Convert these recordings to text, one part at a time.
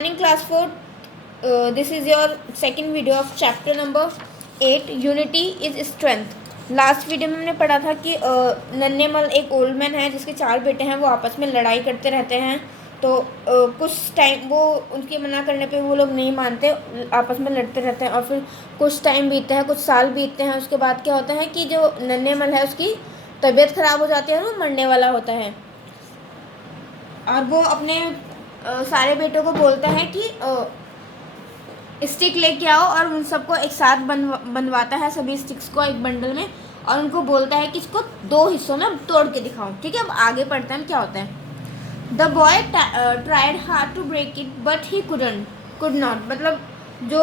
Morning class 4. This is your second video of chapter number 8. Unity is strength. Last video में हमने पढ़ा था कि नन्हेमल एक ओल्ड मैन है जिसके 4 बेटे हैं। वो आपस में लड़ाई करते रहते हैं। तो कुछ टाइम वो उनके मना करने पे वो लोग नहीं मानते, आपस में लड़ते रहते हैं। और फिर कुछ टाइम बीतते हैं, कुछ साल बीतते हैं। उसके बाद क्या होता है कि जो नन्हेमल है उसकी तबीयत ख़राब हो जाती है और वो मरने वाला होता है। और वो अपने सारे बेटों को बोलता है कि स्टिक लेके आओ, और उन सबको एक साथ बनवाता है, सभी स्टिक्स को एक बंडल में, और उनको बोलता है कि इसको 2 हिस्सों में तोड़ के दिखाओ। ठीक है, अब आगे पढ़ते हैं क्या होता है। The boy tried hard to break it but he could not. मतलब जो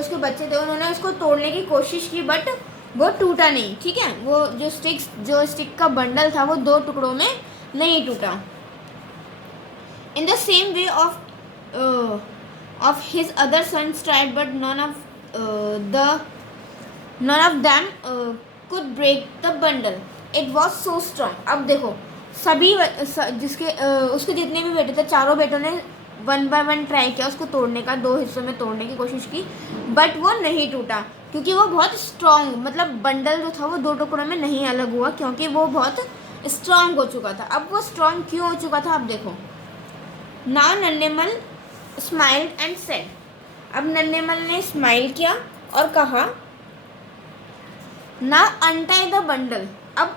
उसके बच्चे थे उन्होंने उसको तोड़ने की कोशिश की बट वो टूटा नहीं। ठीक है, वो जो स्टिक का बंडल था वो 2 टुकड़ों में नहीं टूटा। In the same way of his other sons tried, but none of them could break the bundle. It was so strong. अब देखो सभी उसके जितने भी बेटे थे, चारों बेटों ने 1 by 1 ट्राई किया उसको तोड़ने का, 2 हिस्सों में तोड़ने की कोशिश की, बट वो नहीं टूटा क्योंकि वो बहुत स्ट्रांग, मतलब बंडल जो था वो 2 टुकड़ों में नहीं अलग हुआ क्योंकि वो बहुत स्ट्रांग हो चुका था। अब वो स्ट्रांग क्यों हो चुका था, अब देखो। Now Nanhemal smiled and said. अब नन्हेमल ने स्माइल किया और कहा, Now untie द बंडल। अब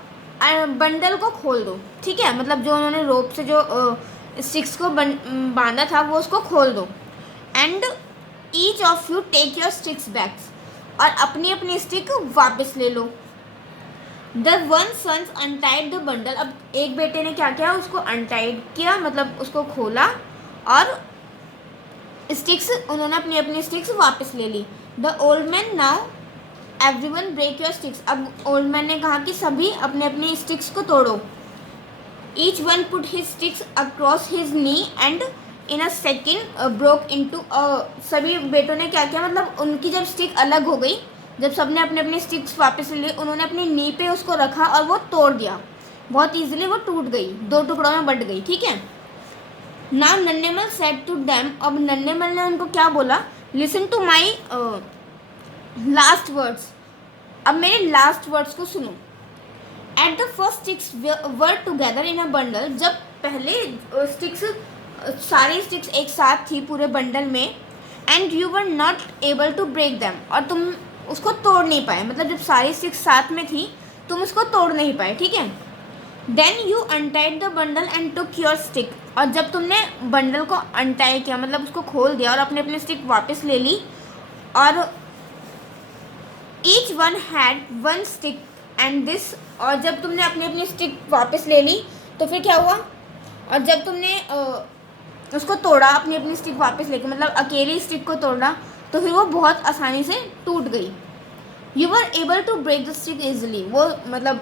बंडल को खोल दो। ठीक है, मतलब जो उन्होंने रोप से जो स्टिक्स को बांधा था वो उसको खोल दो। And each of you take your sticks backs. और अपनी अपनी स्टिक वापस ले लो। The one sons untied the bundle. अब एक बेटे ने क्या किया, उसको अनटाइड किया, मतलब उसको खोला, और स्टिक्स उन्होंने अपनी अपनी स्टिक्स वापस ले ली। The old man now everyone break your sticks. अब ओल्ड मैन ने कहा कि सभी अपने अपने स्टिक्स को तोड़ो। Each one put his sticks across his knee and in a second broke into. सभी बेटों ने क्या किया, मतलब उनकी जब स्टिक अलग हो गई, जब सबने अपने अपने स्टिक्स वापस ले लिए, उन्होंने अपनी नी पे उसको रखा और वो तोड़ दिया। बहुत इजीली वो टूट गई, 2 टुकड़ों में बट गई। ठीक है, now Nanhemal said to them. अब नन्हेमल ने उनको क्या बोला, listen to my last words. अब मेरे लास्ट वर्ड्स को सुनो। At the first sticks were together in a bundle. जब पहले स्टिक्स सारी स्टिक्स एक साथ थी पूरे बंडल में, and you were not able to break them. और तुम उसको तोड़ नहीं पाए, मतलब जब सारी स्टिक्स साथ में थी तुम उसको तोड़ नहीं पाए। ठीक है, then you untied the bundle and took your stick. और जब तुमने बंडल को अनटाई किया, मतलब उसको खोल दिया और अपने अपने स्टिक वापस ले ली, और each one had 1 stick and this. और जब तुमने अपनी अपनी स्टिक वापस ले ली तो फिर क्या हुआ, और जब तुमने उसको तोड़ा अपनी अपनी स्टिक वापस लेके, मतलब अकेली स्टिक को तोड़ा, तो फिर वो बहुत आसानी से टूट गई। You were able to break the stick easily. वो मतलब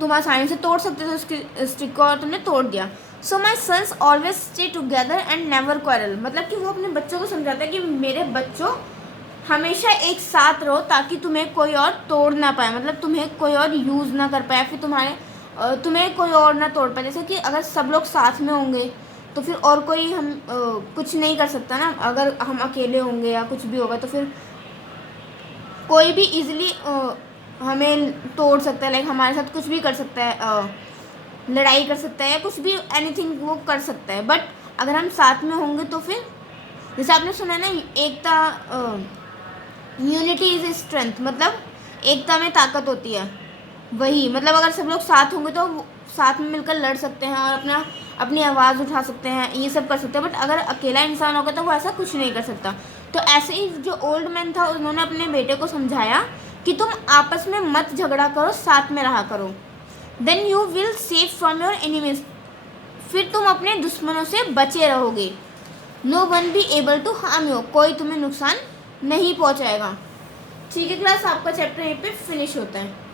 तुम आसानी से तोड़ सकते थे उसकी स्टिक को, और तुमने तोड़ दिया। So my sons always stay together and never quarrel. मतलब कि वो अपने बच्चों को समझाता है कि मेरे बच्चों हमेशा एक साथ रहो ताकि तुम्हें कोई और तोड़ ना पाए, मतलब तुम्हें कोई और यूज़ ना कर पाए, फिर तुम्हें कोई और ना तोड़ पाए। जैसे कि अगर सब लोग साथ में होंगे तो फिर और कोई हम कुछ नहीं कर सकता ना। अगर हम अकेले होंगे या कुछ भी होगा तो फिर कोई भी इजीली हमें तोड़ सकता है, लाइक हमारे साथ कुछ भी कर सकता है, लड़ाई कर सकता है या कुछ भी, एनीथिंग वो कर सकता है। बट अगर हम साथ में होंगे तो फिर, जैसे आपने सुना है ना, एकता, यूनिटी इज स्ट्रेंथ, मतलब एकता में ताकत होती है। वही मतलब अगर सब लोग साथ होंगे तो साथ में मिलकर लड़ सकते हैं और अपनी आवाज़ उठा सकते हैं, ये सब कर सकते हैं। बट अगर अकेला इंसान होगा तो वो ऐसा कुछ नहीं कर सकता। तो ऐसे ही जो ओल्ड मैन था उन्होंने अपने बेटे को समझाया कि तुम आपस में मत झगड़ा करो, साथ में रहा करो। Then you will save from your enemies. फिर तुम अपने दुश्मनों से बचे रहोगे। No one be able to harm you. कोई तुम्हें नुकसान नहीं पहुंचाएगा। ठीक है क्लास, आपका चैप्टर यहीं पे फिनिश होता है।